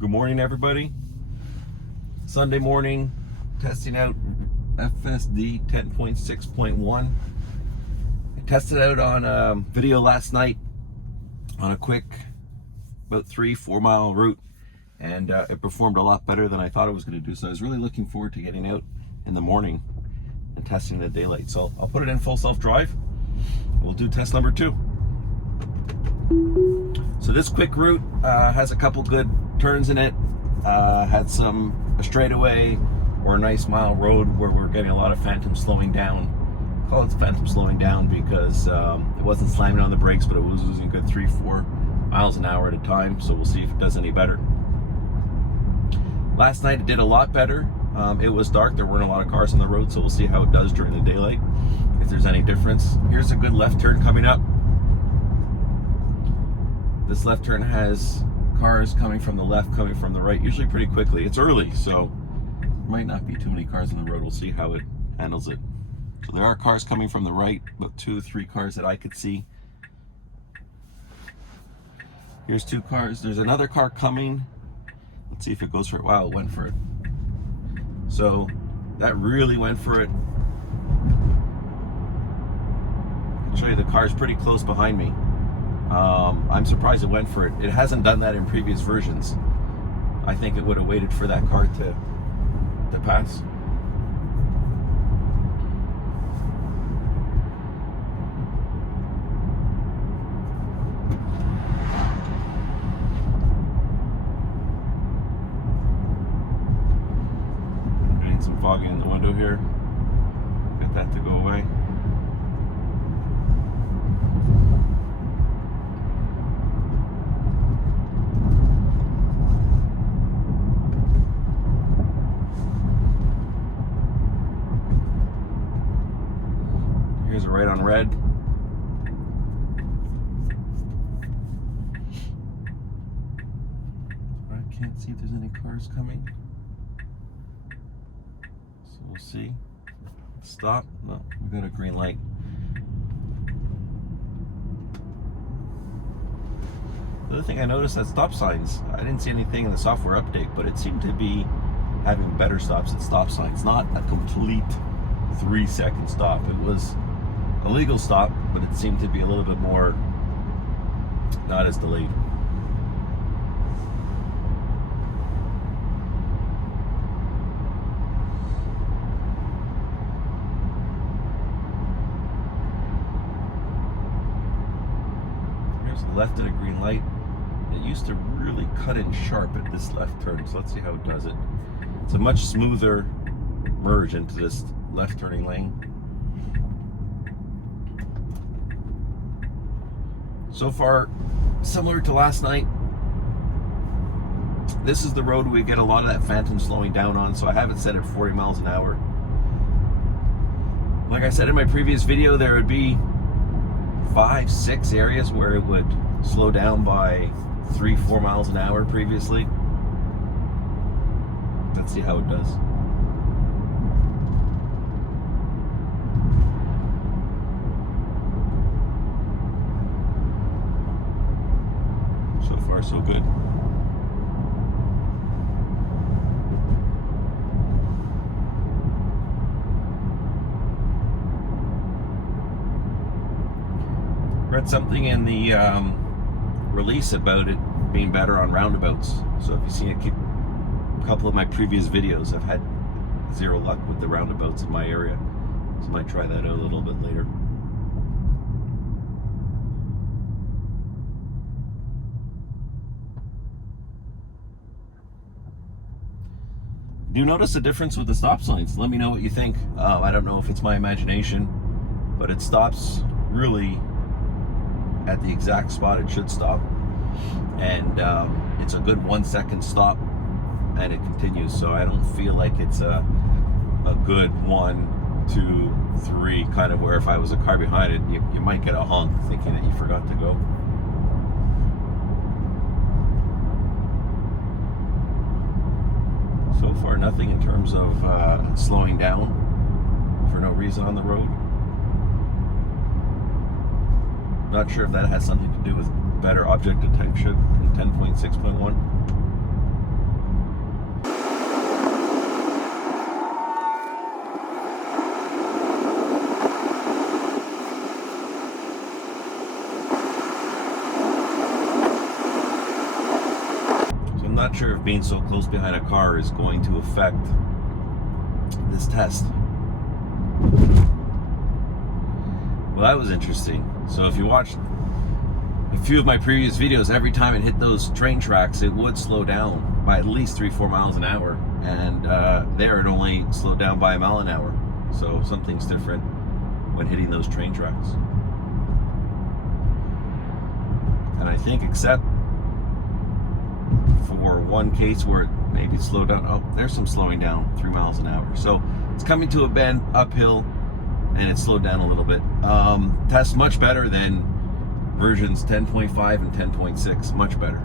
Good morning, everybody. Sunday morning, testing out FSD 10.6.1. I tested out on a video last night on a quick, about 3-4 mile route, and it performed a lot better than I thought it was going to do. So I was really looking forward to getting out in the morning and testing the daylight. So I'll put it in full self-drive. We'll do test number 2. So this quick route has a couple good turns in it. Had a straightaway or a nice mile road where we're getting a lot of phantom slowing down. Call it phantom slowing down because it wasn't slamming on the brakes, but it was losing a good 3-4 miles an hour at a time. So we'll see if it does any better. Last night it did a lot better. It was dark, there weren't a lot of cars on the road, so we'll see how it does during the daylight, if there's any difference. Here's a good left turn coming up. This left turn has cars coming from the left, coming from the right, usually pretty quickly. It's early, so there might not be too many cars on the road. We'll see how it handles it. So there are cars coming from the right, about 2 or 3 cars that I could see. Here's 2 cars. There's another car coming. Let's see if it goes for it. Wow, it went for it. So that really went for it. I'll show you the car's pretty close behind me. I'm surprised it went for it. It hasn't done that in previous versions. I think it would have waited for that car to pass. Getting some fogging in the window here. Get that to go away. Here's a right on red. I can't see if there's any cars coming. So we'll see. Stop. No, we got a green light. The other thing I noticed at stop signs, I didn't see anything in the software update, but it seemed to be having better stops at stop signs. Not a complete 3-second stop. It was a legal stop, but it seemed to be a little bit more, not as delayed. Here's the left at a green light. It used to really cut in sharp at this left turn, so let's see how it does it. It's a much smoother merge into this left turning lane. So far, similar to last night. This is the road we get a lot of that phantom slowing down on, so I have it set at 40 miles an hour. Like I said in my previous video, there would be 5-6 areas where it would slow down by 3-4 miles an hour previously. Let's see how it does. So far, so good. Read something in the release about it being better on roundabouts. So if you see a couple of my previous videos, I've had 0 luck with the roundabouts in my area. So I might try that out a little bit later. Do you notice a difference with the stop signs? Let me know what you think. I don't know if it's my imagination, but it stops really at the exact spot it should stop. And it's a good 1-second stop, and it continues. So I don't feel like it's a good 1, 2, 3 kind of where if I was a car behind it, you might get a honk thinking that you forgot to go. So far, nothing in terms of slowing down for no reason on the road. Not sure if that has something to do with better object detection in 10.6.1. not sure if being so close behind a car is going to affect this test. Well, that was interesting. So if you watched a few of my previous videos, every time it hit those train tracks, it would slow down by at least 3-4 miles an hour. And there it only slowed down by 1 mile an hour. So something's different when hitting those train tracks. And I think, except for one case where it maybe slowed down, oh, there's some slowing down, 3 miles an hour. So it's coming to a bend uphill, and it slowed down a little bit. Tests much better than versions 10.5 and 10.6, much better.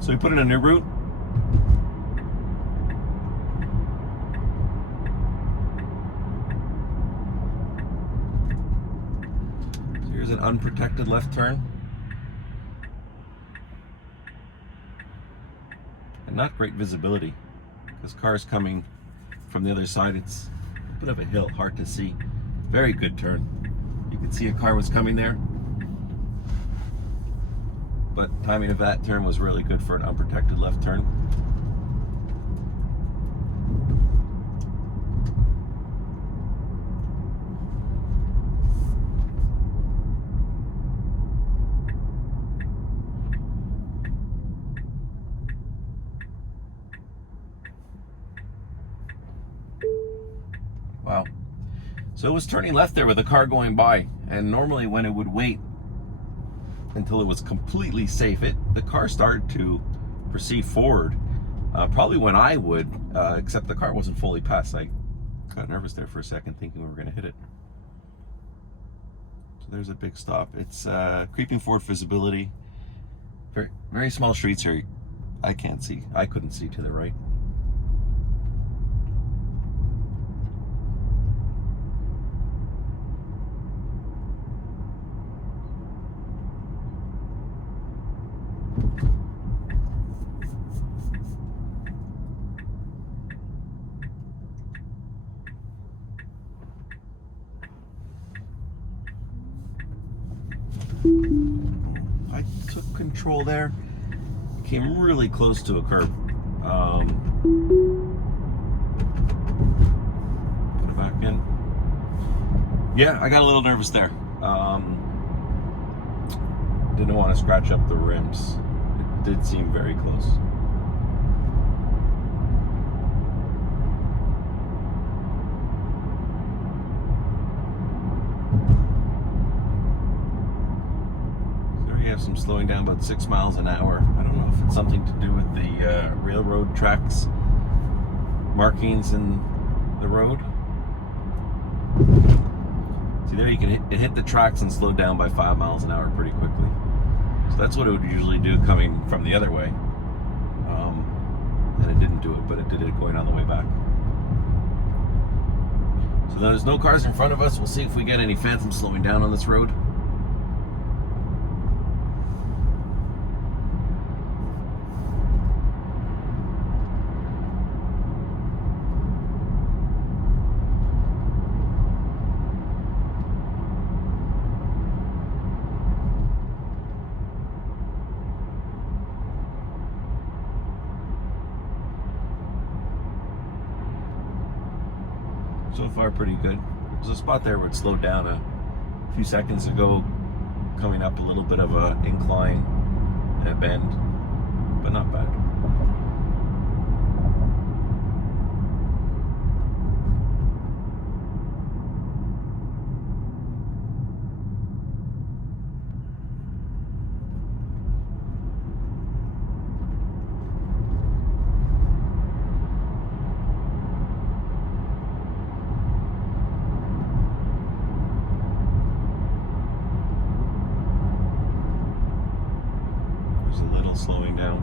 So we put in a new route. So here's an unprotected left turn. And not great visibility, because cars coming from the other side, it's a bit of a hill, hard to see. Very good turn. You could see a car was coming there. But timing of that turn was really good for an unprotected left turn. Wow. So it was turning left there with a car going by, and normally when it would wait until it was completely safe, the car started to proceed forward, probably when I would, except the car wasn't fully passed. I got nervous there for a second, thinking we were going to hit it. So there's a big stop. It's creeping forward visibility. Very, very small streets here. I can't see. I couldn't see to the right. I took control there, came really close to a curb. Put it back in. Yeah, I got a little nervous there. Didn't want to scratch up the rims. It did seem very close. Have some slowing down, about 6 miles an hour. I don't know if it's something to do with the railroad tracks markings in the road. See there, you can hit the tracks and slow down by 5 miles an hour pretty quickly. So that's what it would usually do coming from the other way. And it didn't do it, but it did it going on the way back. So there's no cars in front of us. We'll see if we get any phantoms slowing down on this road. So far, pretty good. There's a spot there where it slowed down a few seconds ago, coming up a little bit of a incline and a bend, but not bad. A little slowing down.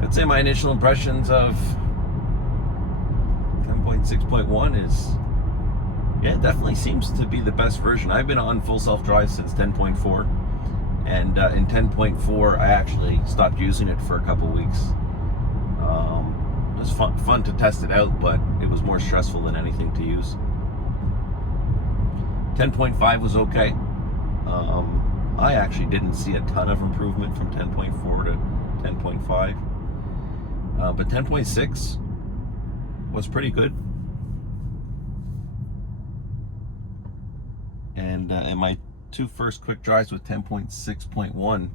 I'd say my initial impressions of 10.6.1 is, Yeah, it definitely seems to be the best version. I've been on full self-drive since 10.4, and in 10.4 I actually stopped using it for a couple weeks. It was fun to test it out, but it was more stressful than anything to use. 10.5 was okay. I actually didn't see a ton of improvement from 10.4 to 10.5, but 10.6 was pretty good. And in my two first quick drives with 10.6.1,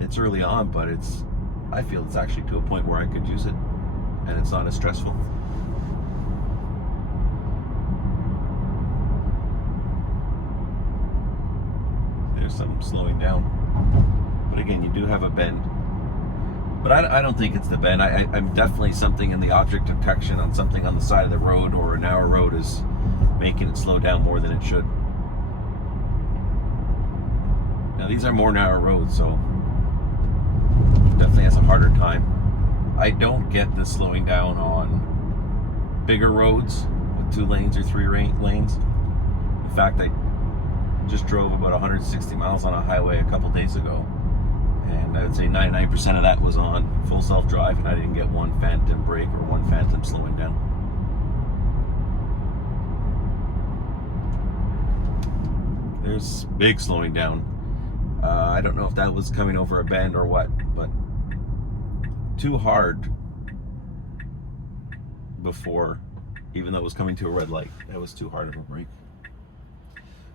it's early on, but I feel it's actually to a point where I could use it, and it's not as stressful. There's some slowing down, but again, you do have a bend. But I don't think it's the bend. I'm definitely something in the object detection on something on the side of the road or a narrow road is making it slow down more than it should. Now these are more narrow roads, so it definitely has a harder time. I don't get the slowing down on bigger roads with 2 lanes or 3 lanes. In fact, I just drove about 160 miles on a highway a couple days ago, and I would say 99% of that was on full self-drive, and I didn't get one phantom brake or one phantom slowing down. There's big slowing down. I don't know if that was coming over a bend or what, but too hard before, even though it was coming to a red light. That was too hard of a brake.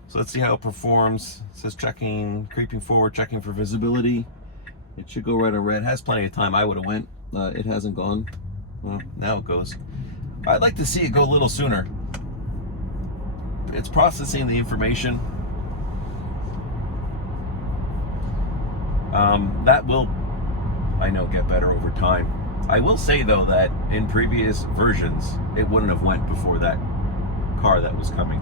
So let's see how it performs. It says checking, creeping forward, checking for visibility. It should go right on red. Has plenty of time. I would have went. It hasn't gone. Well, now it goes. I'd like to see it go a little sooner. It's processing the information. That will, I know, get better over time. I will say though that in previous versions, it wouldn't have went before that car that was coming.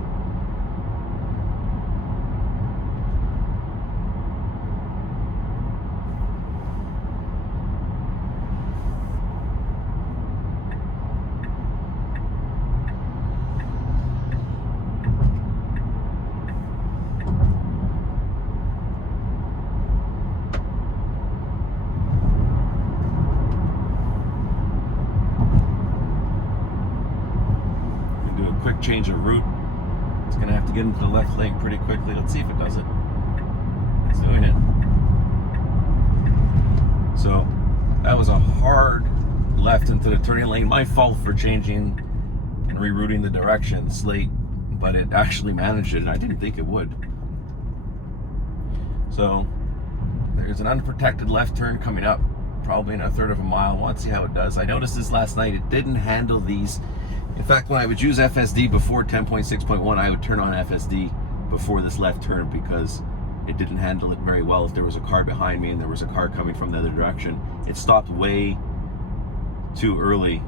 Quick change of route. It's gonna have to get into the left lane pretty quickly. Let's see if it does it. It's doing it. So that was a hard left into the turning lane. My fault for changing and rerouting the directions late, but it actually managed it, and I didn't think it would. So there's an unprotected left turn coming up, probably in 1/3 of a mile. Let's see how it does. I noticed this last night. It didn't handle these. In fact, when I would use FSD before 10.6.1, I would turn on FSD before this left turn because it didn't handle it very well. If there was a car behind me and there was a car coming from the other direction, it stopped way too early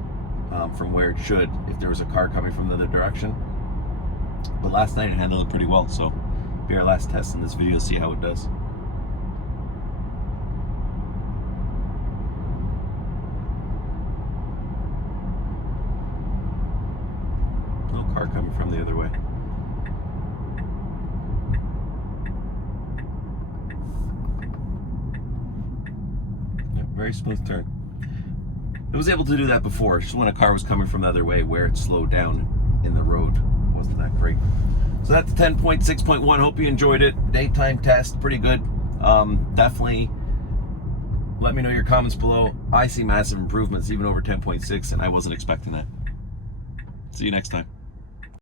from where it should if there was a car coming from the other direction. But last night it handled it pretty well, so be our last test in this video, see how it does. Car coming from the other way. Yeah, very smooth turn. It was able to do that before, just when a car was coming from the other way where it slowed down in the road. Wasn't that great. So that's 10.6.1. Hope you enjoyed it. Daytime test, pretty good. Definitely let me know your comments below. I see massive improvements even over 10.6, and I wasn't expecting that. See you next time.